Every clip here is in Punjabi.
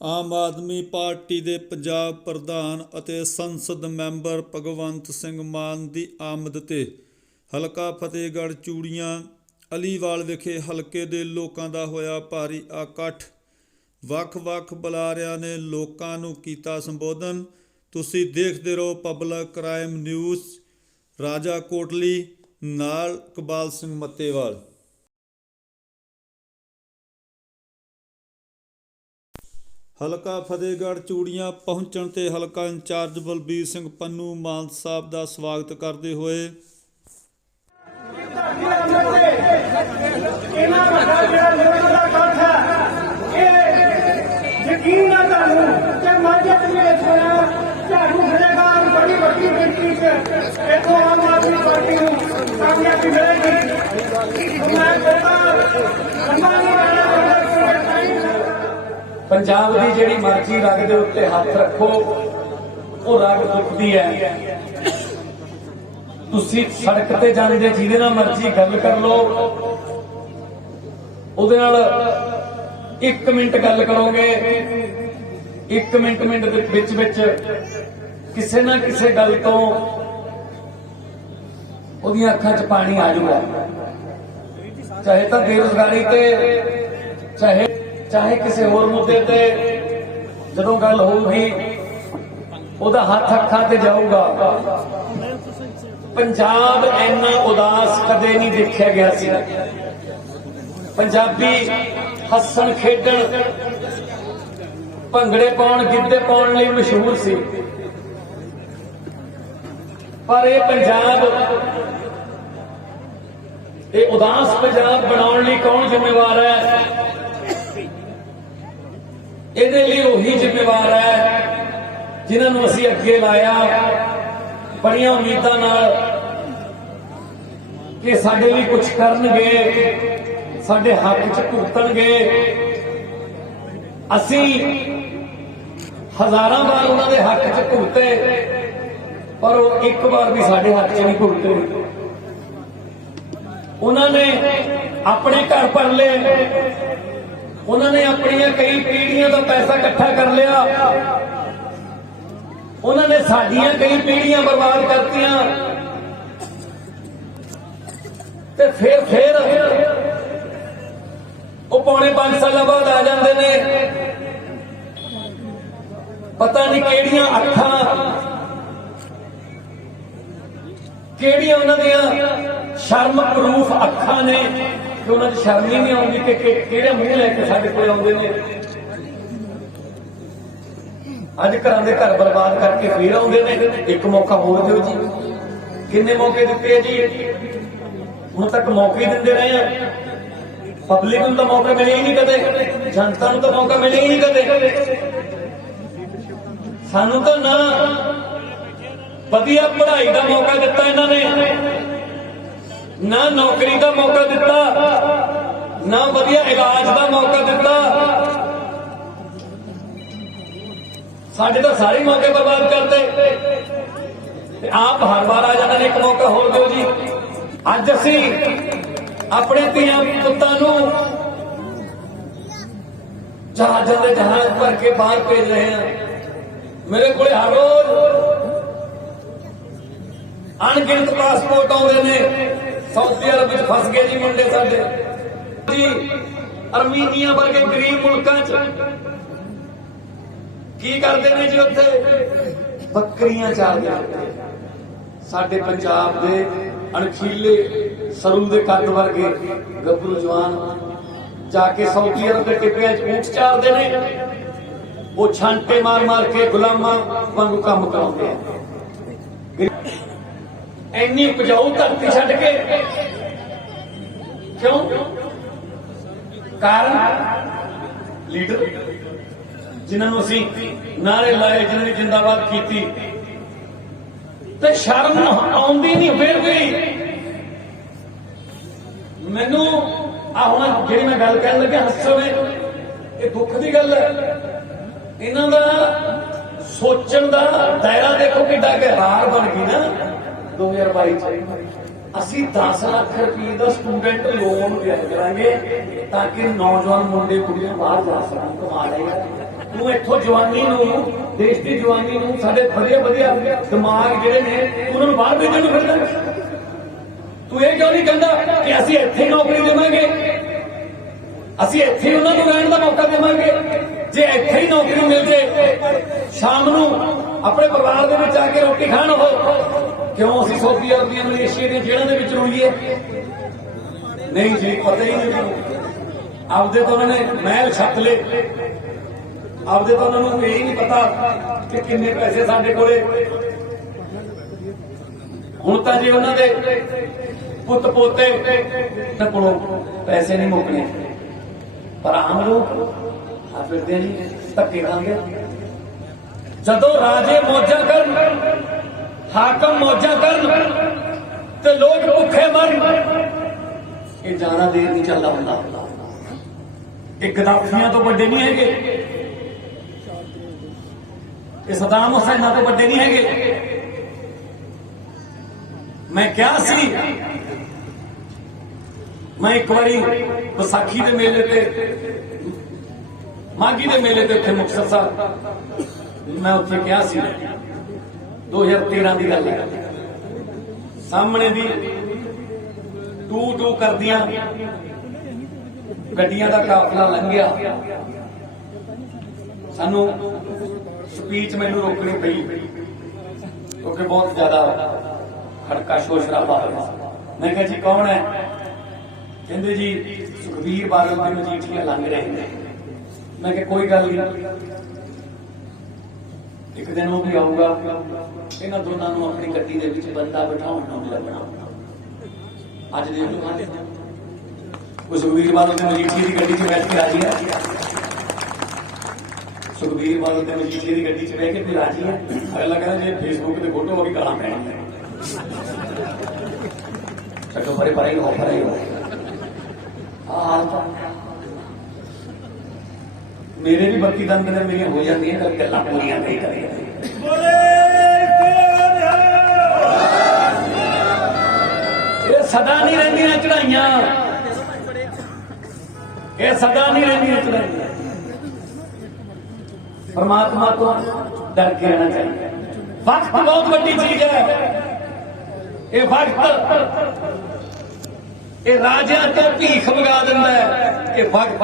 ਆਮ ਆਦਮੀ ਪਾਰਟੀ ਦੇ ਪੰਜਾਬ ਪ੍ਰਧਾਨ ਅਤੇ ਸੰਸਦ ਮੈਂਬਰ ਭਗਵੰਤ ਸਿੰਘ ਮਾਨ ਦੀ ਆਮਦ ਤੇ ਹਲਕਾ ਫਤਿਹਗੜ੍ਹ ਚੂੜੀਆਂ ਅਲੀਵਾਲ ਵਿਖੇ ਹਲਕੇ ਦੇ ਲੋਕਾਂ ਦਾ ਹੋਇਆ ਭਾਰੀ ਇਕੱਠ। ਵੱਖ-ਵੱਖ ਬੁਲਾਰਿਆਂ ਨੇ ਲੋਕਾਂ ਨੂੰ ਕੀਤਾ ਸੰਬੋਧਨ। ਤੁਸੀਂ ਦੇਖਦੇ ਰਹੋ ਪਬਲਿਕ ਕ੍ਰਾਈਮ ਨਿਊਜ਼। ਰਾਜਾ ਕੋਟਲੀ ਨਾਲ ਇਕਬਾਲ ਸਿੰਘ ਮੱਤੇਵਾਲ। ਹਲਕਾ ਫਤਿਹਗੜ੍ਹ ਚੂੜੀਆਂ ਪਹੁੰਚਣ ਤੇ ਹਲਕਾ ਇੰਚਾਰਜ ਬਲਬੀਰ ਸਿੰਘ ਪੰਨੂ ਮਾਨ ਸਾਹਿਬ ਦਾ ਸਵਾਗਤ ਕਰਦੇ ਹੋਏ पंजाब की जिहड़ी मर्जी रग दे उत्ते हथ रखो वो रग दुखती है। तुसी सड़क ते जांदे जिहदे नाल मर्जी गल कर लो, उहदे नाल 1 मिनट गल करोगे, 1 मिनट दे विच विच किसे ना किसे गल तो उहदियां अखां च पानी आ जाऊगा। चाहे तो बेरोजगारी ते चाहे किसी होर मुद्दे ते जदों गल होगी उहदा हथ अखां ते जाऊगा। पंजाब इन्ना उदास कदे नहीं देखा गया सी। पंजाबी हसन खेडण भंगड़े पाउण गिद्धे पाउण लई मशहूर सी, पर यह पंजाब ये उदास पंजाब बनाउण लई कौन जिम्मेवार है? ਇਹਦੇ ਲਈ ਉਹੀ ਜ਼ਿੰਮੇਵਾਰ ਹੈ ਜਿਨ੍ਹਾਂ ਨੂੰ ਅਸੀਂ ਅੱਗੇ ਲਾਇਆ ਬੜੀਆਂ ਉਮੀਦਾਂ ਨਾਲ ਕਿ ਸਾਡੇ ਲਈ ਕੁਝ ਕਰਨਗੇ, ਸਾਡੇ ਹੱਕ 'ਚ ਭੁਗਤਣਗੇ। ਅਸੀਂ ਹਜ਼ਾਰਾਂ ਵਾਰ ਉਹਨਾਂ ਦੇ ਹੱਕ 'ਚ ਭੁਗਤੇ, ਪਰ ਉਹ ਇੱਕ ਵਾਰ ਵੀ ਸਾਡੇ ਹੱਕ 'ਚ ਨਹੀਂ ਭੁਗਤੇ। ਉਹਨਾਂ ਨੇ ਆਪਣੇ ਘਰ ਭਰ ਲਏ, उन्होंने अपनी कई पीढ़ियों का पैसा इकट्ठा कर लिया, उन्होंने साडियां कई पीढ़ियां बर्बाद करतियां, ते फिर वो पौने 5 साल बाद आ जाते ने। पता नहीं केड़ियां अखां केड़ियां उन्हां दियां शर्म प्रूफ अखां ने कि उन्होंने शर्म ही नहीं आती कि किहड़े मूँह लैके साडे कोल आउंदे ने। अज घरां दे घर बर्बाद करके फिर आउंदे ने। एक मौका होर दिओ जी। किन्ने मौके दिते जी? हुण तक मौके ही दिंदे रहे हैं। पब्लिक नूं तां मौका मिले ही नहीं कदे, जनता नूं तां मौका मिले ही नहीं कदे। सानूं तां ना वधिया पढ़ाई का मौका दिता इन्हां ने, ना नौकरी का मौका दिता, ना वधिया इलाज का मौका दिता। साडे तो सारे मौके बर्बाद करते। आप हर बार आ जाते एक मौका होर दो जी। अज असी अपने धीआं पुत्तां नूं जहाज़ां दे जहाज भर के बाहर भेज रहे हैं। मेरे को हर रोज अणगिनत पासपोर्ट आउंदे ने। सऊदी अरब में फस गए जी मुंडे साडे जी। अर्मीनिया वर्गे गरीब मुल्कां च की करदे ने जी? उत्थे बकरियां चारदे ने। साडे पंजाब दे अणखीले सरू दे कद वर्गे गभरू जवान जाके सऊदी अरब के टिप्पियां च ऊंट चारदे ने। वो छांटे मार मार के गुलामां वांगू काम कराउंदे हैं। इन्नी उपजाऊ धरती छड्ड के क्यों? कारण लीडर जिन्होंने असीं नारे लाए, जिन्होंने जिंदाबाद की, ते शर्म आउंदी नहीं फिर भी। मैनू हुण जिहड़ी मैं गल कहण लगे हस्सो ने, ये दुख की गल है। इन्हां दा सोचण दा दायरा देखो किड्डा गहरार बन गई ना। 2022 ਅਸੀਂ 10 ਲੱਖ ਰੁਪਏ ਦਾ ਸਟੂਡੈਂਟ ਲੋਨ ਦਿਆ ਕਰਾਂਗੇ ਤਾਂ ਕਿ ਨੌਜਵਾਨ ਮੁੰਡੇ ਕੁੜੀਆਂ ਬਾਹਰ ਜਾ ਸਕਣ। ਕਮਾਲ ਹੈ। ਤੂੰ ਇੱਥੋਂ ਜਵਾਨੀ ਨੂੰ, ਦੇਸ਼ ਦੀ ਜਵਾਨੀ ਨੂੰ, ਸਾਡੇ ਵਧੀਆ ਵਧੀਆ ਦਿਮਾਗ ਜਿਹੜੇ ਨੇ ਉਹਨਾਂ ਨੂੰ ਬਾਹਰ ਭੇਜਣ ਨੂੰ ਫਿਰਦਾ। ਤੂੰ ਇਹ ਕਿਉਂ ਨਹੀਂ ਕਹਿੰਦਾ ਕਿ ਅਸੀਂ ਇੱਥੇ ਨੌਕਰੀ ਦੇਵਾਂਗੇ, ਅਸੀਂ ਇੱਥੇ ਉਹਨਾਂ ਨੂੰ ਰਹਿਣ ਦਾ ਮੌਕਾ ਦੇਵਾਂਗੇ। ਜੇ ਇੱਥੇ ਹੀ ਨੌਕਰੀ ਮਿਲ ਜੇ, ਸ਼ਾਮ ਨੂੰ ਆਪਣੇ ਪਰਿਵਾਰ ਦੇ ਵਿੱਚ ਆ ਕੇ ਰੋਟੀ ਖਾਣ, ਉਹ ਕਿਉਂ ਅਸੀਂ ਸਾਊਦੀ ਅਰਬੀਆ, ਮਲੇਸ਼ੀਆ ਦੀਆਂ ਜੇਲ੍ਹਾਂ ਦੇ ਵਿੱਚ ਰੁਲੀਏ? ਨਹੀਂ ਜੀ, ਪਤਾ ਹੀ ਨਹੀਂ। ਆਪਦੇ ਤਾਂ ਉਹਨਾਂ ਨੇ ਮਹਿਲ ਛੱਤ ਲਏ, ਆਪਦੇ ਤਾਂ ਉਹਨਾਂ ਨੂੰ ਇਹ ਨਹੀਂ ਪਤਾ ਕਿ ਕਿੰਨੇ ਪੈਸੇ ਸਾਡੇ ਕੋਲੇ। ਹੁਣ ਤਾਂ ਜੇ ਉਹਨਾਂ ਦੇ ਪੁੱਤ ਪੋਤੇ ਕੋਲੋਂ ਪੈਸੇ ਨਹੀਂ ਮੁੱਕਣੇ, ਪਰ ਆਮ ਲੋਕ ਆ ਫਿਰਦੇ ਜੀ ਧੱਕੇ ਖਾਂਦੇ। ਜਦੋਂ ਰਾਜੇ ਮੌਜਾਂ ਕਰਨ, ਹਾਕਮ ਮੌਜਾਂ ਕਰਨ ਤੇ ਲੋਕ ਭੁੱਖੇ ਮਰਨ, ਇਹ ਜ਼ਿਆਦਾ ਦੇਰ ਨਹੀਂ ਚੱਲਦਾ ਹੁੰਦਾ। ਇਹ ਗਦਾਫੀਆਂ ਤੋਂ ਵੱਡੇ ਨਹੀਂ ਹੈਗੇ, ਇਹ ਸਦਾਮ ਹੁਸੈਨਾਂ ਤੋਂ ਵੱਡੇ ਨਹੀਂ ਹੈਗੇ। ਮੈਂ ਕਿਹਾ ਸੀ, ਮੈਂ ਇੱਕ ਵਾਰੀ ਵਿਸਾਖੀ ਦੇ ਮੇਲੇ ਤੇ, ਮਾਘੀ ਦੇ ਮੇਲੇ ਤੇ ਉੱਥੇ ਮੁਕਤਸਰ ਸਾਹਿਬ, ਮੈਂ ਉੱਥੇ ਕਿਹਾ ਸੀ 2013 ਦੀ ਗੱਲ ਹੈ, ਸਾਹਮਣੇ ਦੀ ਟੂ ਕਰਦੀਆਂ ਗੱਡੀਆਂ ਦਾ ਕਾਫਲਾ ਲੰਘਿਆ, ਸਾਨੂੰ ਸਪੀਚ ਮੈਨੂੰ ਰੋਕਣੀ ਪਈ ਕਿਉਂਕਿ ਬਹੁਤ ਜ਼ਿਆਦਾ ਖੜਕਾ ਸ਼ੋਰ ਸ਼ਰਾਬਾ ਹੋਇਆ। ਮੈਂ ਕਿਹਾ ਜੀ ਕੌਣ ਹੈ? ਕਹਿੰਦੇ ਜੀ ਸੁਖਬੀਰ ਬਾਦਲ ਤੇ ਮਜੀਠੀਆ ਲੰਘ ਰਹੇ ਨੇ। ਮੈਂ ਕਿਹਾ ਕੋਈ ਗੱਲ ਨਹੀਂ, ਇੱਕ ਦਿਨ ਉਹ ਵੀ ਆਊਗਾ, ਇਹਨਾਂ ਦੋਨਾਂ ਨੂੰ ਆਪਣੀ ਗੱਡੀ ਦੇ ਵਿੱਚ ਬੰਦਾ ਬਿਠਾਉਣ ਨੂੰ ਲੱਗਣਾ। ਅੱਜ ਦੇਖ ਲਓ, ਉਹ ਸੁਖਬੀਰ ਬਾਦਲ ਤੇ ਮਜੀਠੀਆ ਦੀ ਗੱਡੀ 'ਚ ਬੈਠ ਕੇ ਰਾਜੀ ਹੈ। ਸੁਖਬੀਰ ਬਾਦਲ ਤੇ ਮਜੀਠੀਆ ਦੀ ਗੱਡੀ 'ਚ ਬਹਿ ਕੇ ਫਿਰ ਰਾਜੀ ਹੈ। ਅਗਲਾ ਕਹਿੰਦਾ ਜੇ ਫੇਸਬੁੱਕ ਤੇ ਫੋਟੋ ਹੋ ਗਈ ਗਾਲਾਂ ਪੈਣੀਆਂ। ਛੱਡੋ ਪਰੇ ਪਰੇ ਹੀ ਹੋ, ਪਰੇ ਹੀ ਹੋ। ਮੇਰੇ ਵੀ 32 ਦੰਦ ਨੇ, ਮੇਰੀਆਂ ਹੋ ਜਾਂਦੀਆਂ ਤਾਂ ਗੱਲਾਂ ਪੂਰੀਆਂ ਨਹੀਂ ਕਰੀਆਂ। ਇਹ ਸਦਾ ਨਹੀਂ ਰਹਿੰਦੀਆਂ ਚੜਾਈਆਂ, ਇਹ ਸਦਾ ਨਹੀਂ ਰਹਿੰਦੀਆਂ ਚੜਾਈਆਂ। परमात्मा को डर के रहना चाहिए। वक्त बहुत बड़ी चीज है। ये वक्त ये राजा तो भीख मंगा दिंदा है, ये वक्त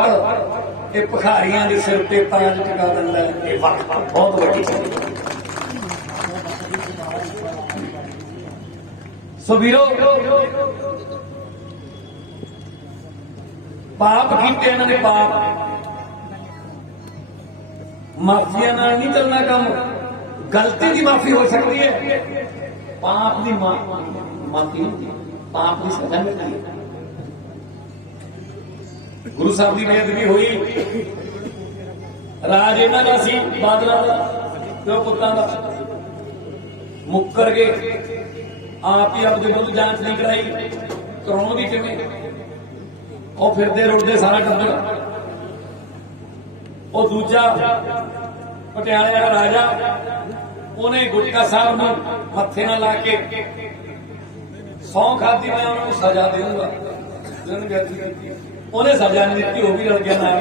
ये भिखारियां दे सिर ते ताज टिका दिंदा है। ये वक्त बहुत बड़ी चीज है। सो वीरो पाप कीते इन्होंने, पाप माफिया नाल नहीं चलना काम। गलती की माफी हो सकती है, पाप की माफी, पाप की सजा मिलती है। गुरु साहब की बेअदबी हुई, राज इन्हां दा सी, बादलों का, प्यो पुत्तां दा, मुक्कर गए, आप ही अपने विरुद्ध जांच नहीं कराई, कराउण दी किवें? ਉਹ ਫਿਰਦੇ ਰੁੜਦੇ ਸਾਰਾ ਟੱਬਰ। ਉਹ ਦੂਜਾ ਪਟਿਆਲੇ ਦਾ ਰਾਜਾ, ਉਹਨੇ ਗੁਟਕਾ ਸਾਹਿਬ ਨੂੰ ਮੱਥੇ ਨਾਲ ਲਾ ਕੇ ਸਹੁੰ ਖਾਦੀ, ਮੈਂ ਉਹਨੂੰ ਸਜ਼ਾ ਦੇ ਦੂੰਗਾ। ਉਹਨੇ ਸਜ਼ਾ ਨਹੀਂ ਦਿੱਤੀ, ਉਹ ਵੀ ਰਲ ਗਿਆ ਨਾਲ।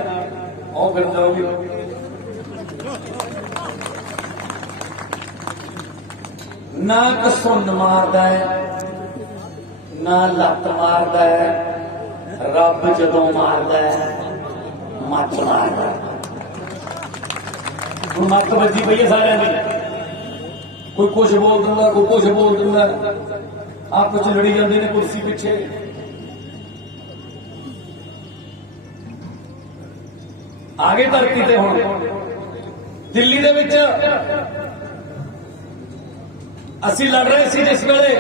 ਉਹ ਫਿਰ ਜਾਊਗੀ ਨਾ ਕਸੁੰਨ ਮਾਰਦਾ ਹੈ, ਨਾ ਲੱਤ ਮਾਰਦਾ ਹੈ। रब जदों मारदा है मत मारदा है। मत बजी पई है सारियां दी, कोई कुछ बोल दिंदा, कोई कुछ बोल दिंदा, आपस च लड़ी जांदे ने कुर्सी पिछे। आगे धरती ते हुण दिल्ली दे विच असीं लड़ रहे सी, जिस वेले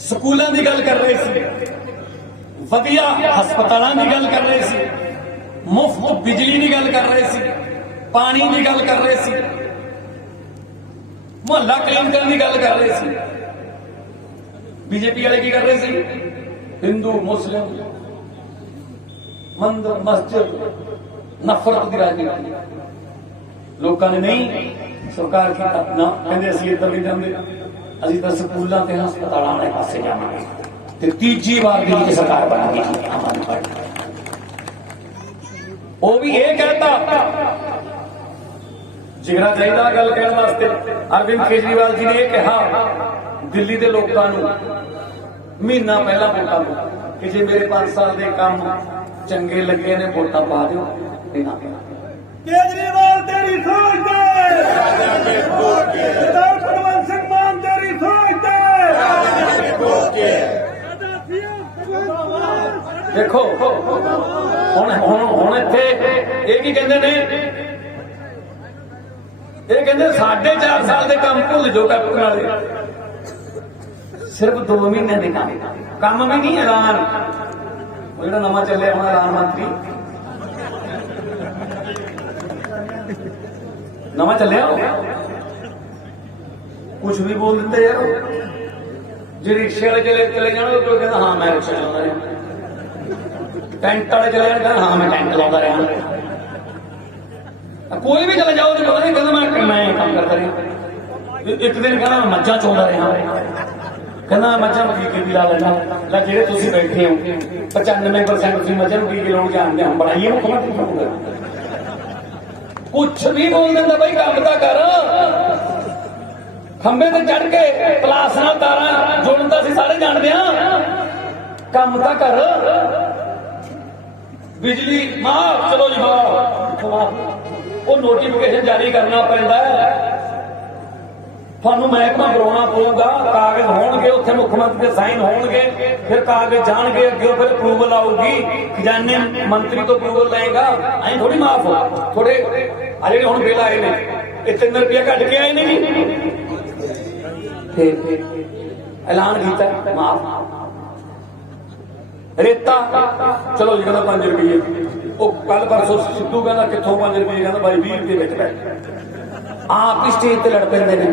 स्कूलों की गल कर रहे सी, वधिया हस्पतालों की गल कर रहे सी, मुफ्त बिजली की गल कर रहे सी, पानी की गल कर रहे सी, मुहल्ला क्लीन करने की गल कर रहे सी। बीजेपी वाले की कर रहे सी? हिंदू मुस्लिम मंदिर मस्जिद नफरत की राजनीति। लोगों ने नहीं सरकार की ना कहते असं इधर नहीं जाते, असं तो स्कूलों के हस्पतालों वाले पासे जावांगे। तीजी बार दिल्ली की सरकार बना दी आम आदमी पार्टी। वो भी ये कहता ਜਿਗਰਾ ਚਾਹੀਦਾ ਗੱਲ ਕਹਿਣ ਵਾਸਤੇ। ਅਰਵਿੰਦ ਕੇਜਰੀਵਾਲ ਜੀ ਨੇ ਇਹ ਕਿਹਾ ਦਿੱਲੀ ਦੇ ਲੋਕਾਂ ਨੂੰ ਮਹੀਨਾ ਪਹਿਲਾਂ ਵੋਟਾਂ ਪਾਓ ਕਿ ਜੇ ਮੇਰੇ 5 ਸਾਲ ਦੇ ਕੰਮ ਚੰਗੇ ਲੱਗੇ ਨੇ ਵੋਟਾਂ ਪਾ ਦਿਓ, ਨਹੀਂ ਨਾ केजरीवाल तेरी सोच दे सरदार भगवंत सिंह मान तेरी सोच दे। देखो ਹੁਣ ਇੱਥੇ ਇਹ ਕੀ ਕਹਿੰਦੇ ਨੇ, ਇਹ ਕਹਿੰਦੇ 4.5 ਸਾਲ ਦੇ ਕੰਮ ਭੁੱਲ ਜਾਓ ਕੈਪਟਨ ਵਾਲੇ, ਸਿਰਫ 2 ਮਹੀਨੇ ਦੇ ਕੰਮ ਵੀ ਨਹੀਂ। ਐਲਾਨ ਉਹ ਜਿਹੜਾ ਨਵਾਂ ਚੱਲਿਆ ਹੁਣ ਐਲਾਨ ਮੰਤਰੀ ਨਵਾਂ ਚੱਲਿਆ, ਕੁਛ ਵੀ ਬੋਲ ਦਿੰਦੇ ਯਾਰ। ਜੇ ਰਿਕਸ਼ੇ ਵਾਲੇ ਚਲੇ ਜਾਣ ਉਹ ਕਹਿੰਦਾ ਹਾਂ ਮੈਂ ਰਿਕਸ਼ਾ ਚਲਾਉਂਦਾ ਰਿਹਾ, ਟੈਂਟ ਵਾਲੇ ਚਲੇ ਜਾਣ ਹਾਂ ਮੈਂ ਟੈਂਟ ਲਾਉਂਦਾ ਰਿਹਾ, ਕੋਈ ਵੀ ਚਲੇ ਜਾਓ ਪਤਾ ਨਹੀਂ ਕਹਿੰਦਾ ਮੈਂ ਕੰਮ ਕਰਦਾ ਰਿਹਾ। ਇੱਕ ਦਿਨ ਕਹਿੰਦਾ ਮੈਂ ਮੱਝਾਂ ਚੋਂਦਾ ਰਿਹਾ, ਕਹਿੰਦਾ ਮੱਝਾਂ ਨੂੰ ਕੀ ਵੀ ਲਾ ਲੈਂਦਾ। ਲੈ ਜਿਹੜੇ ਤੁਸੀਂ ਬੈਠੇ ਹੋ 95% ਤੁਸੀਂ ਮੱਝਾਂ ਨੂੰ ਕੀ ਲਾਉਣ ਜਾਣਦੇ ਹੋ, ਬਣਾਈਏ ਮੁੱਖ ਮੰਤਰੀ। ਕੁਛ ਵੀ ਬੋਲ ਦਿੰਦਾ ਬਈ, ਕੰਮ ਤਾਂ ਕਰ। ਖੰਬੇ ਤੇ ਚੜ ਕੇ ਪਲਾਸ ਨਾਲ ਤਾਰਾਂ ਜੋੜਨ ਤਾਂ ਅਸੀਂ ਸਾਰੇ ਜਾਣਦੇ ਆ, ਕੰਮ ਤਾਂ ਕਰ। ਬਿਜਲੀ ਮਾਫ, ਚਲੋ ਜੀ ਮਾਫ, ਉਹ ਨੋਟੀਫਿਕੇਸ਼ਨ ਜਾਰੀ ਕਰਨਾ ਪੈਂਦਾ ਹੈ, ਤੁਹਾਨੂੰ ਮਹਿਕਮਾ ਬਣਾਉਣਾ ਪਊਗਾ, ਕਾਗਜ਼ ਹੋਣਗੇ ਉੱਥੇ ਮੁੱਖ ਮੰਤਰੀ ਦੇ ਸਾਈਨ ਹੋਣਗੇ, ਫਿਰ ਕਾਗਜ਼ ਜਾਣਗੇ ਅੱਗੇ, ਫਿਰ ਅਪਰੂਵਲ ਆਊਗੀ, ਖਜ਼ਾਨੇ ਮੰਤਰੀ ਤੋਂ ਅਪਰੂਵਲ ਲਏਗਾ। ਐਂ ਥੋੜੀ ਮਾਫ ਹੋ ਥੋੜੇ ਆ ਜਿਹੜੇ ਹੁਣ ਬਿੱਲ ਆਏ ਨੇ ਇਹ 3 ਰੁਪਏ ਘੱਟ ਕੇ ਆਏ ਨੇ ਜੀ, ਫਿਰ ਐਲਾਨ ਕੀਤਾ ਮਾਫ। ਰੇਤਾ ਚਲੋ ਜੀ ਕਹਿੰਦਾ 5 ਰੁਪਏ, ਉਹ ਕੱਲ ਪਰਸੋਂ ਸਿੱਧੂ ਕਹਿੰਦਾ ਕਿੱਥੋਂ 5 ਰੁਪਏ, ਕਹਿੰਦਾ ਬਾਈ 20 ਰੁਪਏ ਵਿੱਚ ਲੈ, ਆਪ ਹੀ ਸਟੇਜ ਤੇ ਲੜ ਪੈਂਦੇ ਨੇ।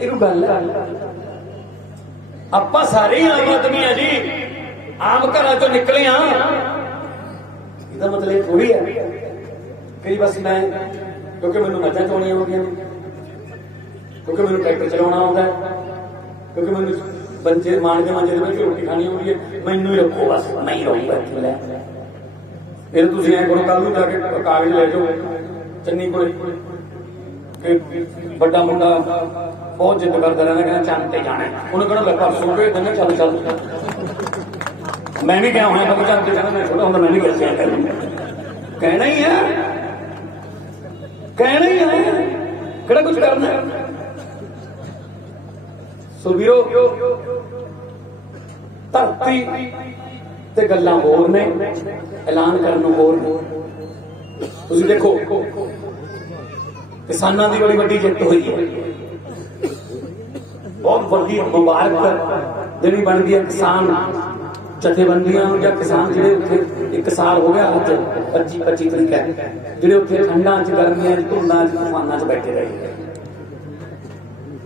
ਇਹ ਗੱਲ ਆਪਾਂ ਸਾਰੇ ਆਮ ਆਦਮੀ ਆ ਜੀ, ਆਮ ਘਰਾਂ ਚੋਂ ਨਿਕਲੇ ਆ, ਇਹਦਾ ਮਤਲਬ ਇਹ ਥੋੜੀ ਹੈ ਕਿ ਬਸ ਮੈਂ ਕਿਉਂਕਿ ਮੈਨੂੰ ਮੱਝਾਂ ਚੋਣੀਆਂ ਆਉਂਦੀਆਂ ਨੇ, ਕਿਉਂਕਿ ਮੈਨੂੰ ਟਰੈਕਟਰ ਚਲਾਉਣਾ ਆਉਂਦਾ, ਕਿਉਂਕਿ ਮੈਨੂੰ ਬੰਜੇ ਮਾਣ ਦੇ ਮੰਜੇ ਦੇ ਵਿੱਚ ਰੋਟੀ ਖਾਣੀ ਆਉਂਦੀ ਹੈ, ਮੈਨੂੰ ਹੀ ਰੱਖੋ ਬਸ, ਮੈਂ ਹੀ ਰਹੂੰਗਾ ਇੱਥੇ। ਲੈ ਇਹ ਤੁਸੀਂ ਐਂ ਕਰੋ, ਕੱਲ ਨੂੰ ਜਾ ਕੇ ਕਾਗਜ਼ ਲੈ ਜਾਓ ਚੰਨੀ ਕੋਲੇ ਕਿ ਵੱਡਾ ਮੁੰਡਾ ਬਹੁਤ ਜਿੱਦ ਕਰਦਾ ਰਹਿੰਦਾ, ਕਹਿੰਦਾ ਚੰਨ ਤੇ ਜਾਣਾ, ਉਹਨੂੰ ਕਹਿਣਾ ਲੈ ਪਰਸੋਂ ਕੇ ਕਹਿੰਦਾ ਚੱਲ ਚੱਲ। ਮੈਂ ਵੀ ਗਿਆ ਹੋਇਆ ਬਾਬੂ ਚੰਨ ਤੇ ਜਾਣਾ, ਮੈਂ ਛੋਟਾ ਹੁੰਦਾ ਮੈਂ ਵੀ ਗਿਆ ਕਹਿਣਾ ਹੀ ਹੈ, ਕਹਿਣਾ ਹੀ ਹੈ, ਕਿਹੜਾ ਕੁਝ ਕਰਨਾ। ਸੋ ਵੀਰੋ ਧਰਤੀ ਤੇ ਗੱਲਾਂ ਹੋਰ ਨੇ, ਐਲਾਨ ਕਰਨ ਨੂੰ ਹੋਰ ਨੇ। ਤੁਸੀਂ ਦੇਖੋ ਕਿਸਾਨਾਂ ਦੀ ਬੜੀ ਵੱਡੀ ਜਿੱਤ ਹੋਈ ਹੈ, ਬਹੁਤ ਵੱਡੀ ਮੁਬਾਰਕ ਜਿਹੜੀ ਬਣਦੀ ਹੈ ਕਿਸਾਨ ਜਥੇਬੰਦੀਆਂ ਜਾਂ ਕਿਸਾਨ ਜਿਹੜੇ ਉੱਥੇ 1 ਸਾਲ ਹੋ ਗਿਆ ਅੱਜ 25 ਤਰੀਕ ਹੈ, ਜਿਹੜੇ ਉੱਥੇ ਠੰਡਾਂ 'ਚ ਗਰਮੀਆਂ 'ਚ ਧੁੰਦਾਂ 'ਚ ਤੂਫਾਨਾਂ 'ਚ ਬੈਠੇ ਰਹੇ।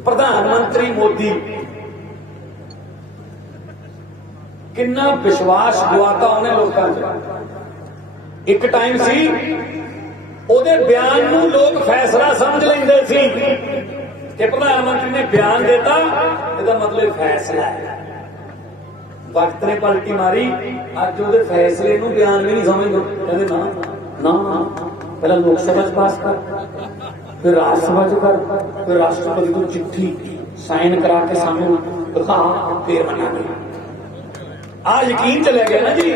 ਪ੍ਰਧਾਨ ਮੰਤਰੀ ਮੋਦੀ ਕਿੰਨਾ ਵਿਸ਼ਵਾਸ ਗਵਾਤਾ ਉਹਨੇ ਲੋਕਾਂ 'ਚ। ਇੱਕ ਟਾਈਮ ਸੀ ਉਹਦੇ ਬਿਆਨ ਨੂੰ ਲੋਕ ਫੈਸਲਾ ਸਮਝ ਲੈਂਦੇ ਸੀ ਕਿ ਪ੍ਰਧਾਨ ਮੰਤਰੀ ਨੇ ਬਿਆਨ ਦਿੱਤਾ, ਇਹਦਾ ਮਤਲਬ ਫੈਸਲਾ ਹੈ। ਵਕਤ ਨੇ ਪਲਟੀ ਮਾਰੀ, ਅੱਜ ਉਹਦੇ ਫੈਸਲੇ ਨੂੰ ਬਿਆਨ ਵੀ ਨਹੀਂ ਸਮਝਦੇ, ਕਹਿੰਦੇ ਨਾ ਨਾ ਪਹਿਲਾਂ ਲੋਕ ਸਭਾ 'ਚ ਪਾਸ ਕਰ, ਫਿਰ ਰਾਜ ਸਭਾ 'ਚ ਕਰ, ਫਿਰ ਰਾਸ਼ਟਰਪਤੀ ਤੋਂ ਚਿੱਠੀ ਸਾਈਨ ਕਰਾ ਕੇ ਸਾਨੂੰ ਦਿਖਾ, ਫੇਰ ਮੰਨਾਂਗੇ। ਆ ਯਕੀਨ ਚਲਿਆ ਗਿਆ ਨਾ ਜੀ,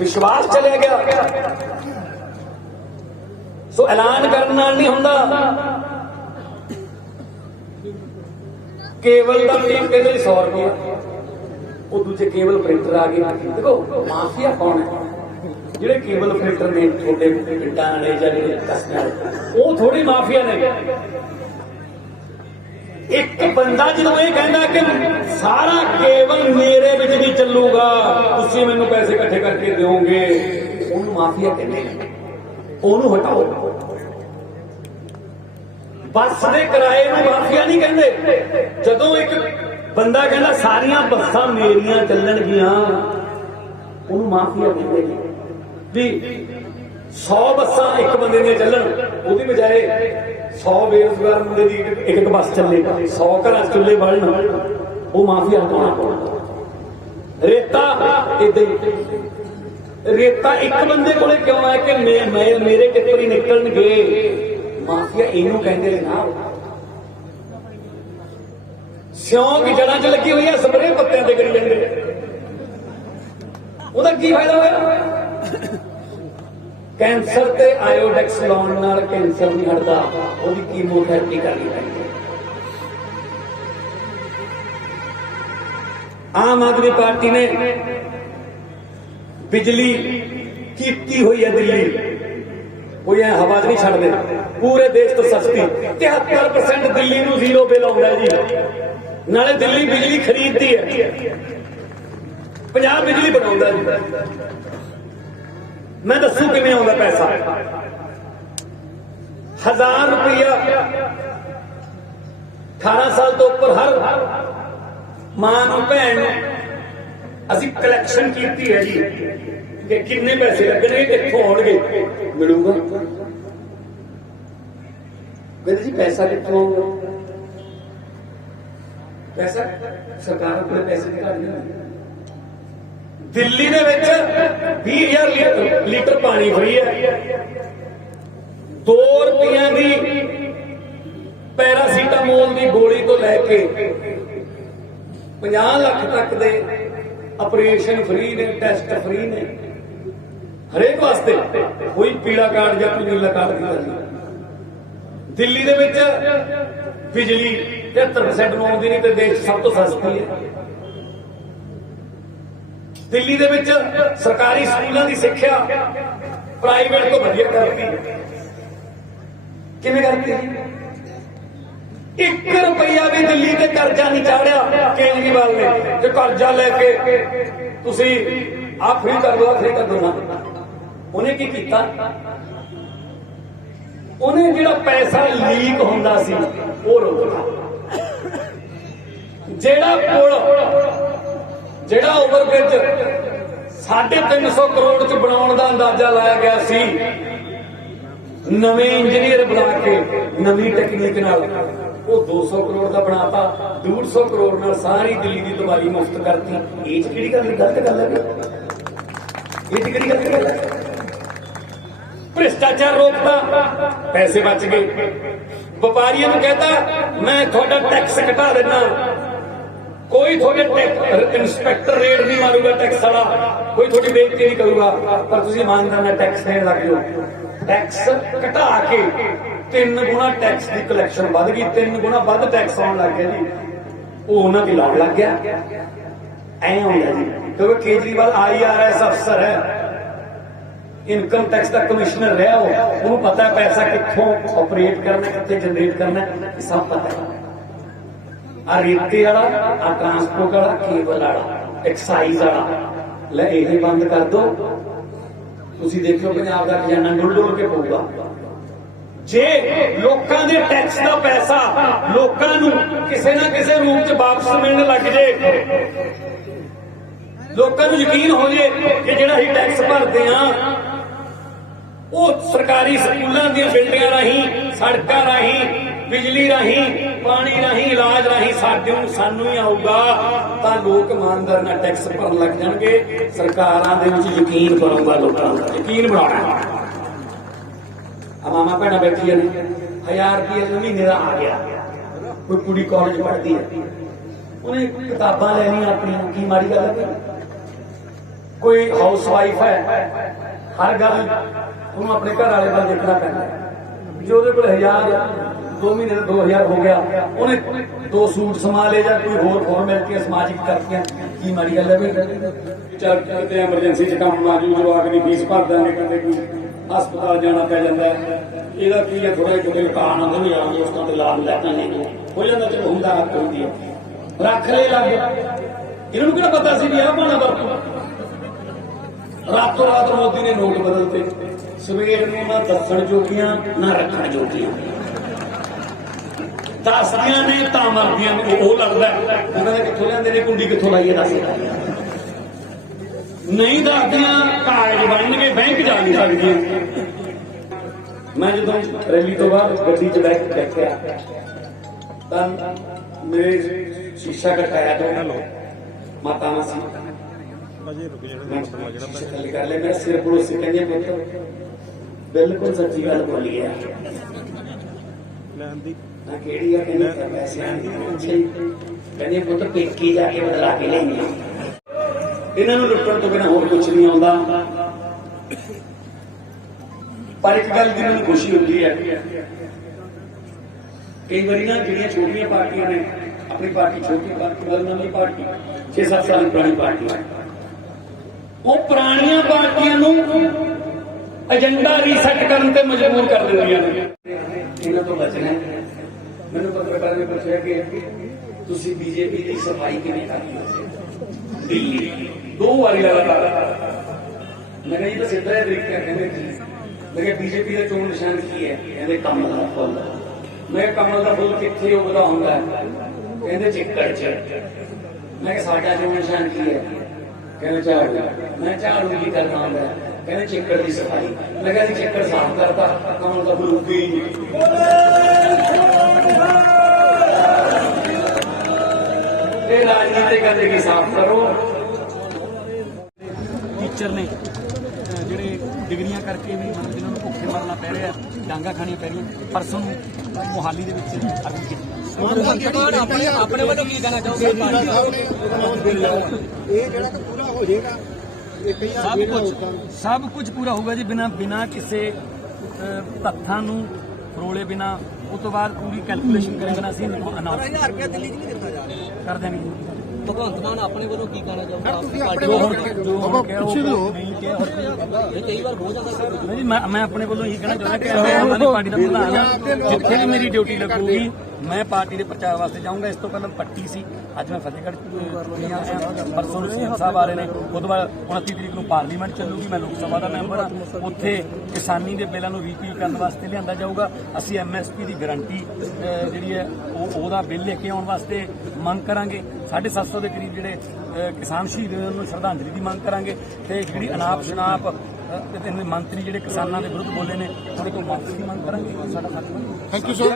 ਵਿਸ਼ਵਾਸ ਚਲਿਆ ਗਿਆ। ਸੋ ਐਲਾਨ ਕਰਨ ਨਾਲ ਨਹੀਂ ਹੁੰਦਾ, ਕੇਵਲ ਦਾ ਟੀਮ ਕਹਿੰਦੇ 100 ਰੁਪਏ, ਉਹ ਦੂਜੇ ਕੇਬਲ ਪ੍ਰਿੰਟਰ ਆ ਗਏ। ਦੇਖੋ ਮਾਫੀਆ ਕੌਣ ਹੈ? ਜਿਹੜੇ ਕੇਬਲ ਪ੍ਰਿੰਟਰ ਨੇ ਛੋਟੇ ਪਿੰਡਾਂ ਵਾਲੇ ਜਾਂ ਜਿਹੜੇ ਕਸਬਿਆਂ ਵਾਲੇ, ਉਹ ਥੋੜੀ ਮਾਫੀਆ ਨੇ। ਇੱਕ ਬੰਦਾ ਜਦੋਂ ਇਹ ਕਹਿੰਦਾ ਕਿ ਸਾਰਾ ਕੇਬਲ ਮੇਰੇ ਵਿੱਚ ਨਹੀਂ ਚੱਲੂਗਾ, ਤੁਸੀਂ ਮੈਨੂੰ ਪੈਸੇ ਇਕੱਠੇ ਕਰਕੇ ਦਿਓਗੇ, ਉਹਨੂੰ ਮਾਫੀਆ ਕਹਿੰਦੇ ਨੇ। ਉਹਨੂੰ ਹਟਾਓ। ਬੱਸ ਦੇ ਕਿਰਾਏ ਨੂੰ ਮਾਫੀਆ ਨਹੀਂ ਕਹਿੰਦੇ। ਜਦੋਂ ਇੱਕ ਬੰਦਾ ਕਹਿੰਦਾ ਸਾਰੀਆਂ ਬੱਸਾਂ ਮੇਰੀਆਂ ਚੱਲਣਗੀਆਂ, ਉਹਨੂੰ ਮਾਫੀਆ ਕਹਿੰਦੇ ਨੇ। ਵੀ 100 ਬੱਸਾਂ ਇੱਕ ਬੰਦੇ ਦੀਆਂ ਚੱਲਣ, ਉਹਦੀ ਬਜਾਏ 100 ਬੇਰੁਜ਼ਗਾਰ ਮੁੰਡੇ ਦੀ ਇੱਕ ਬੱਸ ਚੱਲੇ, 100 ਘਰਾਂ ਚੁੱਲੇ ਬਲਣ, ਉਹ ਮਾਫੀਆ ਹਟਾਉਣਾ ਪਊਗਾ। ਰੇਤਾ ਏਦਾਂ ਹੀ ਰੇਤਾ ਇੱਕ ਬੰਦੇ ਕੋਲੇ ਕਿਉਂ ਹੈ ਕਿ ਮੇਰੇ ਟਿੱਪਰ ਹੀ ਨਿਕਲਣਗੇ? ਮਾਫੀਆ ਇਹਨੂੰ ਕਹਿੰਦੇ ਨੇ ਨਾ। ਸਿਉਂਕ ਜੜਾਂ 'ਚ ਲੱਗੀ ਹੋਈ ਹੈ, ਸਪਰੇਅ ਪੱਤਿਆਂ ਤੇ ਕਰੀ ਜਾਂਦੇ, ਉਹਦਾ ਕੀ ਫਾਇਦਾ ਹੋਇਆ? ਕੈਂਸਰ ਤੇ ਆਇਓਡੈਕਸ ਲਾਉਣ ਨਾਲ ਕੈਂਸਰ ਨਹੀਂ ਹਟਦਾ, ਉਹਦੀ ਕੀਮੋਥੈਰੇਪੀ ਕਰਨੀ ਪੈਂਦੀ ਹੈ। ਆਮ ਆਦਮੀ ਪਾਰਟੀ ਨੇ ਬਿਜਲੀ ਕੀਤੀ ਹੋਈ ਹੈ ਦਿੱਲੀ, ਕੋਈ ਐ ਹਵਾ 'ਚ ਨਹੀਂ ਛੱਡਦੇ, ਪੂਰੇ ਦੇਸ਼ ਤੋਂ ਸਸਤੀ। 73% ਦਿੱਲੀ ਨੂੰ ਜ਼ੀਰੋ ਬਿੱਲ ਆਉਂਦਾ ਜੀ, ਨਾਲੇ ਦਿੱਲੀ ਬਿਜਲੀ ਖਰੀਦਦੀ ਹੈ, ਪੰਜਾਬ ਬਿਜਲੀ ਬਣਾਉਂਦਾ ਜੀ। ਮੈਂ ਦੱਸੂ ਕਿਵੇਂ ਆਉਂਦਾ ਪੈਸਾ। 1000 ਰੁਪਇਆ 18 ਸਾਲ ਤੋਂ ਉੱਪਰ ਹਰ ਮਾਂ ਨੂੰ, ਭੈਣ ਨੂੰ ਅਸੀਂ ਕਲੈਕਸ਼ਨ ਕੀਤੀ ਹੈ ਜੀ ਕਿ ਕਿੰਨੇ ਪੈਸੇ ਲੱਗਣਗੇ, ਕਿੱਥੋਂ ਆਉਣਗੇ, ਮਿਲੂਗਾ। ਕਹਿੰਦੇ ਜੀ ਪੈਸਾ ਕਿੱਥੋਂ ਆਊਗਾ? ਪੈਸਾ ਸਰਕਾਰ ਕੋਲ ਪੈਸੇ ਦੀ ਘਾਟ ਨਹੀਂ। ਦਿੱਲੀ ਦੇ ਵਿੱਚ 20,000 ਲੀਟਰ ਪਾਣੀ ਫਰੀ ਹੈ, 2 ਰੁਪਈਆਂ ਦੀ ਪੈਰਾਸੀਟਾਮੋਲ ਦੀ ਗੋਲੀ ਤੋਂ ਲੈ ਕੇ 50 ਲੱਖ ਤੱਕ ਦੇ ਆਪਰੇਸ਼ਨ ਫਰੀ ਨੇ, ਟੈਸਟ ਫਰੀ ਨੇ, ਹਰੇਕ ਵਾਸਤੇ। ਕੋਈ ਪੀਲਾ ਕਾਰਡ ਜਾਂ ਕੋਈ ਨੀਲਾ ਕਾਰਡ ਦੀ ਗੱਲ ਨਹੀਂ। ਦਿੱਲੀ ਦੇ ਵਿੱਚ ਬਿਜਲੀ 73% ਨੂੰ ਆਉਂਦੀ ਨਹੀਂ ਤੇ ਦੇਸ਼ ਸਭ ਤੋਂ ਸਸਤੀ ਹੈ। ਦਿੱਲੀ ਦੇ ਵਿੱਚ ਸਰਕਾਰੀ ਸਕੂਲਾਂ ਦੀ ਸਿੱਖਿਆ ਪ੍ਰਾਈਵੇਟ ਤੋਂ ਵਧੀਆ ਕਰਤੀ। ਕਿਵੇਂ ਕਰਤੀ? 1 ਰੁਪਈਆ ਵੀ ਦਿੱਲੀ ਤੇ ਕਰਜ਼ਾ ਨਹੀਂ ਚਾੜਿਆ ਕੇਜਰੀਵਾਲ ਨੇ ਕਿ ਕਰਜ਼ਾ ਲੈ ਕੇ ਤੁਸੀਂ ਆਹ ਫ੍ਰੀ ਕਰ ਦੋ, ਫ੍ਰੀ ਕਰ ਦੋ ਨਾ। ਉਹਨੇ ਕੀ ਕੀਤਾ? ਉਹਨੇ ਜਿਹੜਾ ਪੈਸਾ ਲੀਕ ਹੁੰਦਾ ਸੀ ਉਹ ਰੋਕਦਾ। ਜਿਹੜਾ ਪੁਲ, ਜਿਹੜਾ ਓਵਰਬ੍ਰਿਜ 350 ਕਰੋੜ ਚ ਬਣਾਉਣ ਦਾ ਅੰਦਾਜ਼ਾ ਲਾਇਆ ਗਿਆ ਸੀ, ਨਵੇਂ ਇੰਜੀਨੀਅਰ ਬਣਾ ਕੇ ਨਵੀਂ ਟੈਕਨੀਕ ਨਾਲ ਉਹ 200 ਕਰੋੜ ਦਾ ਬਣਾਤਾ। 150 ਕਰੋੜ ਨਾਲ ਸਾਰੀ ਦਿੱਲੀ ਦੀ ਦਵਾਈ ਮੁਫਤ ਕਰਤੀ। ਇਹ ਚ ਕਿਹੜੀ ਗੱਲ ਗਲਤ ਗੱਲ ਹੈ? ਇਹ ਚ ਕਿਹੜੀ ਗਲਤ ਗੱਲ ਹੈ? ਭ੍ਰਿਸ਼ਟਾਚਾਰ ਰੋਕਤਾ, ਪੈਸੇ ਬਚ ਗਏ। ਵਪਾਰੀਆਂ ਨੂੰ ਕਹਿੰਦਾ ਮੈਂ ਤੁਹਾਡਾ ਟੈਕਸ ਘਟਾ ਦੇਣਾ, ਕੋਈ ਤੁਹਾਡੇ ਇੰਸਪੈਕਟਰ ਰੇਡ ਨਹੀਂ ਮਾਰੂਗਾ ਟੈਕਸ ਵਾਲਾ, ਕੋਈ ਤੁਹਾਡੀ ਬੇਇੱਜ਼ਤੀ ਨਹੀਂ ਕਰੂਗਾ, ਪਰ ਤੁਸੀਂ ਇਮਾਨਦਾਰ ਨਾਲ ਟੈਕਸ ਦੇਣ ਲੱਗ ਜਾਓ। ਟੈਕਸ ਘਟਾ ਕੇ 3 ਗੁਣਾ ਟੈਕਸ ਦੀ ਕਲੈਕਸ਼ਨ ਵੱਧ ਗਈ, 3 ਗੁਣਾ ਵੱਧ ਟੈਕਸ ਆਉਣ ਲੱਗ ਗਿਆ ਜੀ। ਉਹ ਉਹਨਾਂ ਦੀ ਲਾਉਣ ਲੱਗ ਗਿਆ। ਐ ਹੁੰਦਾ ਜੀ ਕਿਉਂਕਿ ਕੇਜਰੀਵਾਲ IRS ਅਫਸਰ ਹੈ, ਇਨਕਮ ਟੈਕਸ ਦਾ ਕਮਿਸ਼ਨਰ ਰਿਹਾ, ਉਹਨੂੰ ਪਤਾ ਪੈਸਾ ਕਿੱਥੋਂ ਆਪਰੇਟ ਕਰਨਾ, ਕਿੱਥੇ ਜਨਰੇਟ ਕਰਨਾ, ਇਹ ਸਭ ਪਤਾ ਹੈ। ਆ ਰੇਤੇ ਵਾਲਾ, ਆ ਟਰਾਂਸਪੋਰਟ ਵਾਲਾ, ਕੇਬਲ ਵਾਲਾ, ਐਕਸਾਈਜ਼ ਵਾਲਾ, ਲੈ ਇਹ ਬੰਦ ਕਰ ਦੋ, ਤੁਸੀਂ ਦੇਖਿਓ ਪੰਜਾਬ ਦਾ ਖਜ਼ਾਨਾ ਡੁੱਲ ਡੁੱਲ ਕੇ ਪਊਗਾ। ਜੇ ਲੋਕਾਂ ਦੇ ਟੈਕਸ ਦਾ ਪੈਸਾ ਲੋਕਾਂ ਨੂੰ ਕਿਸੇ ਨਾ ਕਿਸੇ ਰੂਪ 'ਚ ਵਾਪਸ ਮਿਲਣ ਲੱਗ ਜੇ, ਲੋਕਾਂ ਨੂੰ ਯਕੀਨ ਹੋ ਜੇ ਕਿ ਜਿਹੜਾ ਅਸੀਂ ਟੈਕਸ ਭਰਦੇ ਆ ਉਹ ਸਰਕਾਰੀ ਸਕੂਲਾਂ ਦੀਆਂ ਬਿਲਡਿੰਗਾਂ ਰਾਹੀਂ, ਸੜਕਾਂ ਰਾਹੀਂ, ਬਿਜਲੀ ਰਾਹੀਂ, ਪਾਣੀ ਰਾਹੀਂ, ਇਲਾਜ ਰਾਹੀਂ ਸਾਨੂੰ ਹੀ ਆਊਗਾ, ਤਾਂ ਲੋਕ ਇਮਾਨਦਾਰ ਨਾਲ ਟੈਕਸ ਭਰਨ ਲੱਗ ਜਾਣਗੇ। ਸਰਕਾਰਾਂ ਦੇ ਵਿੱਚ ਯਕੀਨ ਬਣੂਗਾ, ਲੋਕਾਂ ਦਾ ਯਕੀਨ ਬਣਾਉਣਾ। ਆ ਮਾਮਾ ਭੈਣਾਂ ਬੈਠੀਆਂ ਨੇ, 1000 ਰੁਪਏ ਮਹੀਨੇ ਦਾ ਆ ਗਿਆ। ਕੋਈ ਕੁੜੀ ਕਾਲਜ ਪੜ੍ਹਦੀ ਹੈ, ਉਹਨੇ ਕਿਤਾਬਾਂ ਲੈਣੀਆਂ ਆਪਣੀਆਂ, ਕੀ ਮਾੜੀ ਗੱਲ ਹੈ? ਕੋਈ ਹਾਊਸ ਵਾਈਫ ਹੈ, ਹਰ ਗੱਲ ਉਹਨੂੰ ਆਪਣੇ ਘਰ ਵਾਲੇ ਵੱਲ ਦੇਖਣਾ ਪੈਂਦਾ। ਜੋ ਉਹਦੇ ਕੋਲ 1000, 2 ਮਹੀਨੇ ਦਾ 2000 ਹੋ ਗਿਆ, ਉਹਨੇ 2 ਸੂਟ ਸਮਾ ਲਏ ਜਾਂ ਕੋਈ ਹੋਰ ਫਾਰਮੈਲਿਟੀਆਂ ਸਮਾਜਿਕ ਕਰਤੀਆਂ, ਕੀ ਮਾੜੀ ਗੱਲ ਹੈ? ਚੱਲ ਕਿਤੇ ਐਮਰਜੈਂਸੀ 'ਚ ਕੰਮ ਆ ਜੂ, ਜਵਾਕ ਦੀ ਫੀਸ ਭਰ ਦਾਂਗੇ, ਕਹਿੰਦੇ ਕੋਈ ਹਸਪਤਾਲ ਜਾਣਾ ਪੈ ਜਾਂਦਾ। ਇਹਦਾ ਕੀ ਹੈ, ਥੋੜਾ ਜਿਹਾ ਕਾਨ ਆਉਂਦੇ ਵੀ ਆ ਦੋਸਤਾਂ ਦੇ ਲਾਭ ਲੈ ਕੇ ਹੋ ਜਾਂਦਾ, ਚਲੋ ਹੁੰਦਾ ਹੱਕ ਹੁੰਦੀ ਹੈ, ਰੱਖ ਲੈ ਲੱਗ। ਇਹਨਾਂ ਨੂੰ ਕਿਹੜਾ ਪਤਾ ਸੀ ਵੀ ਆਹ ਬਣਾ ਵਰਤੂ? ਰਾਤੋਂ ਰਾਤ ਮੋਦੀ ਨੇ ਨੋਟ ਬਦਲਤੇ। ਸਵੇਰ ਨੂੰ ਨਾ ਦੱਸਣ ਜੋਗੀਆਂ ਨਾ ਰੱਖਣ ਜੋਗੀਆਂ, ਦੱਸਦੀਆਂ ਨੇ ਤਾਂ ਮਰਦੀਆਂ ਨੇ। ਉਹ ਲੱਗਦਾ ਉਹਨਾਂ ਨੇ ਕਿੱਥੋਂ ਲਿਆਂਦੇ ਨੇ, ਕੁੰਡੀ ਕਿੱਥੋਂ ਲਾਈਏ ਦੱਸ। ਨਹੀਂ ਦੱਸਦੀਆਂ, ਕਾਗਜ਼ ਬਣਨਗੇ, ਬੈਂਕ ਜਾ ਨਹੀਂ ਸਕਦੀਆਂ। ਮੈਂ ਜਦੋਂ ਰੈਲੀ ਤੋਂ ਬਾਅਦ ਗੱਡੀ 'ਚ ਬੈਠਿਆ ਤਾਂ ਮੇਰੇ ਸ਼ੀਸ਼ਾ ਕਟਾਇਆ ਤੋਂ ਮਾਤਾਵਾਂ ਸੀ, ਗੱਲ ਕਰ ਲੈ, ਮੇਰਾ ਸਿਰ ਪੜੋਸੀ ਕਹਿੰਦੇ ਪੁੱਤ ਬਿਲਕੁਲ ਸੱਚੀ ਗੱਲ ਬੋਲੀ ਹੈ ਨਾ ਕਿਹੜੀ ਆ ਕਹਿੰਦੇ ਵੈਸੇ ਕਹਿੰਦੇ ਪੁੱਤ ਪੇਕੀ ਜਾ ਕੇ ਬਦਲਾ ਕੇ ਲੈਣੀ। ਇਹਨਾਂ ਨੂੰ ਲੁੱਟਣ ਤੋਂ ਬਿਨਾਂ ਹੋਰ ਕੁਝ ਨਹੀਂ ਆਉਂਦਾ। ਪਰ ਇੱਕ ਗੱਲ ਦੀ ਮੈਨੂੰ ਖੁਸ਼ੀ ਹੁੰਦੀ ਹੈ, ਕਈ ਵਾਰੀ ਨਾ ਜਿਹੜੀਆਂ ਛੋਟੀਆਂ ਪਾਰਟੀਆਂ ਨੇ, ਆਪਣੀ ਪਾਰਟੀ ਛੋਟੀ ਪਾਰਟੀ ਵੱਲ ਨਵੀਂ ਪਾਰਟੀ 6-7 ਸਾਲ ਪੁਰਾਣੀ ਪਾਰਟੀ, ਉਹ ਪੁਰਾਣੀਆਂ ਪਾਰਟੀਆਂ ਨੂੰ ਏਜੰਡਾ ਰੀਸੈਟ ਕਰਨ ਤੇ ਮਜਬੂਰ ਕਰ ਦਿੰਦੀਆਂ ਨੇ। ਇਹਨਾਂ ਤੋਂ ਬਚਣਾ। ਮੈਨੂੰ ਪੱਤਰਕਾਰਾਂ ਨੇ ਪੁੱਛਿਆ ਕਿ ਤੁਸੀਂ ਬੀਜੇਪੀ ਦੀ ਸਫਾਈ ਕਿਵੇਂ ਕਰਦੀ ਹੋ ਦਿੱਲੀ 2 ਵਾਰੀ ਲਗਾਤਾਰ। ਮੈਂ ਕਿਹਾ ਜੀ ਤਾਂ ਸਿੱਧਾ ਇਹ ਤਰੀਕਾ ਕਹਿੰਦੇ ਮੈਂ ਕਿਹਾ ਬੀਜੇਪੀ ਦਾ ਚੋਣ ਨਿਸ਼ਾਨ ਕੀ ਹੈ? ਕਹਿੰਦੇ ਕਮਲ ਦਾ ਫੁੱਲ। ਮੈਂ ਕਿਹਾ ਕਮਲ ਦਾ ਫੁੱਲ ਕਿੱਥੇ ਉਗਦਾ ਹੁੰਦਾ? ਕਹਿੰਦੇ ਚਿੱਕੜ 'ਚ। ਮੈਂ ਕਿਹਾ ਸਾਡਾ ਚੋਣ ਨਿਸ਼ਾਨ ਕੀ ਹੈ? ਕਹਿੰਦੇ ਝਾੜੂ। ਮੈਂ ਝਾੜੂ ਕੀ ਕਰਨਾ ਹੁੰਦਾ? ਕਹਿੰਦੇ ਚਿੱਕੜ ਦੀ ਸਫਾਈ। ਮੈਂ ਕਿਹਾ ਜੀ ਚਿੱਕੜ ਸਾਫ਼ ਕਰਤਾ, ਕਮਲ ਦਾ ਫੁੱਲ ਉੱਗੇ ਹੀ ਨਹੀਂ। ਇਹ ਰਾਜਨੀਤੀ ਕਰਦੇ ਕੀ ਸਾਫ਼ ਕਰੋ। ਟੀਚਰ ਨੇ ਜਿਹੜੇ ਡਿਗਰੀਆਂ ਕਰਕੇ ਵੀ ਮਤਲਬ ਜਿਹਨਾਂ ਨੂੰ ਭੁੱਖੇ ਮਰਨਾ ਪੈ ਰਿਹਾ, ਡਾਂਗਾ ਖਾਣੀਆਂ ਪੈ ਰਹੀਆਂ, ਪਰਸੋਂ ਨੂੰ ਮੋਹਾਲੀ ਦੇ ਵਿੱਚ ਅਰਜ਼ੀ ਕੀਤੀ। ਆਪਣੇ ਵੱਲੋਂ ਕੀ ਕਹਿਣਾ ਚਾਹੋਗੇ? ਇਹ ਜਿਹੜਾ ਕਿ ਪੂਰਾ ਹੋ ਜਾਏਗਾ, ਸਭ ਕੁਝ ਪੂਰਾ ਹੋਊਗਾ ਜੀ, ਬਿਨਾਂ ਕਿਸੇ ਤੱਥਾਂ ਨੂੰ ਫਰੋਲੇ ਬਿਨਾਂ। ਉਸ ਤੋਂ ਬਾਅਦ ਪੂਰੀ ਕੈਲਕੂਲੇਸ਼ਨ ਕਰੇ ਬਿਨਾਂ ਅਸੀਂ ਅਨਾਉਂਸ 1000 ਰੁਪਇਆ ਦਿੱਲੀ 'ਚ ਨਹੀਂ ਦਿੱਤਾ ਜਾ ਰਿਹਾ। ਕਰ ਦੇਣੀ। ਭਗਵੰਤ ਮਾਨ ਆਪਣੇ ਵੱਲੋਂ ਕੀ ਕਹਿਣਾ ਚਾਹੁੰਦਾ? ਜੋ ਨਹੀਂ ਕਿਹਾ ਇਹ ਕਈ ਵਾਰ ਹੋ ਜਾਂਦਾ ਨਹੀਂ, ਮੈਂ ਆਪਣੇ ਵੱਲੋਂ ਇਹੀ ਕਹਿਣਾ ਚਾਹੁੰਦਾ ਕਿ ਮੈਂ ਆਮ ਆਦਮੀ ਪਾਰਟੀ ਦਾ ਪ੍ਰਧਾਨ ਹਾਂ। ਜਿੱਥੇ ਵੀ ਮੇਰੀ ਡਿਊਟੀ ਲੱਗੂਗੀ ਮੈਂ ਪਾਰਟੀ ਦੇ ਪ੍ਰਚਾਰ ਵਾਸਤੇ ਜਾਊਂਗਾ। ਇਸ ਤੋਂ ਪਹਿਲਾਂ ਪੱਟੀ ਸੀ, ਅੱਜ ਮੈਂ ਫਤਿਹਗੜ੍ਹ ਪਰਸੋਂ ਨੂੰ ਸੀਐਮ ਸਾਹਿਬ ਆ ਰਹੇ ਨੇ। ਉਹ ਤੋਂ ਬਾਅਦ 29 ਤਰੀਕ ਨੂੰ ਪਾਰਲੀਮੈਂਟ ਚੱਲੂਗੀ। ਮੈਂ ਲੋਕ ਸਭਾ ਦਾ ਮੈਂਬਰ ਹਾਂ। ਉੱਥੇ ਕਿਸਾਨੀ ਦੇ ਬਿੱਲਾਂ ਨੂੰ ਰੀਪੀਲ ਕਰਨ ਵਾਸਤੇ ਲਿਆਂਦਾ ਜਾਊਗਾ। ਅਸੀਂ MSP ਦੀ ਗਰੰਟੀ ਜਿਹੜੀ ਹੈ ਉਹਦਾ ਬਿੱਲ ਲੈ ਕੇ ਆਉਣ ਵਾਸਤੇ ਮੰਗ ਕਰਾਂਗੇ। 750 ਦੇ ਕਰੀਬ ਜਿਹੜੇ ਕਿਸਾਨ ਸ਼ਹੀਦ ਹੋਏ ਉਹਨਾਂ ਨੂੰ ਸ਼ਰਧਾਂਜਲੀ ਦੀ ਮੰਗ ਕਰਾਂਗੇ। ਤੇ ਜਿਹੜੀ ਅਨਾਪ ਸ਼ਨਾਪ ਮੰਤਰੀ ਜਿਹੜੇ ਕਿਸਾਨਾਂ ਦੇ ਵਿਰੁੱਧ ਬੋਲੇ ਨੇ ਉਹਦੇ ਤੋਂ ਮਾਫੀ ਦੀ ਮੰਗ ਕਰਾਂਗੇ। ਸਾਡਾ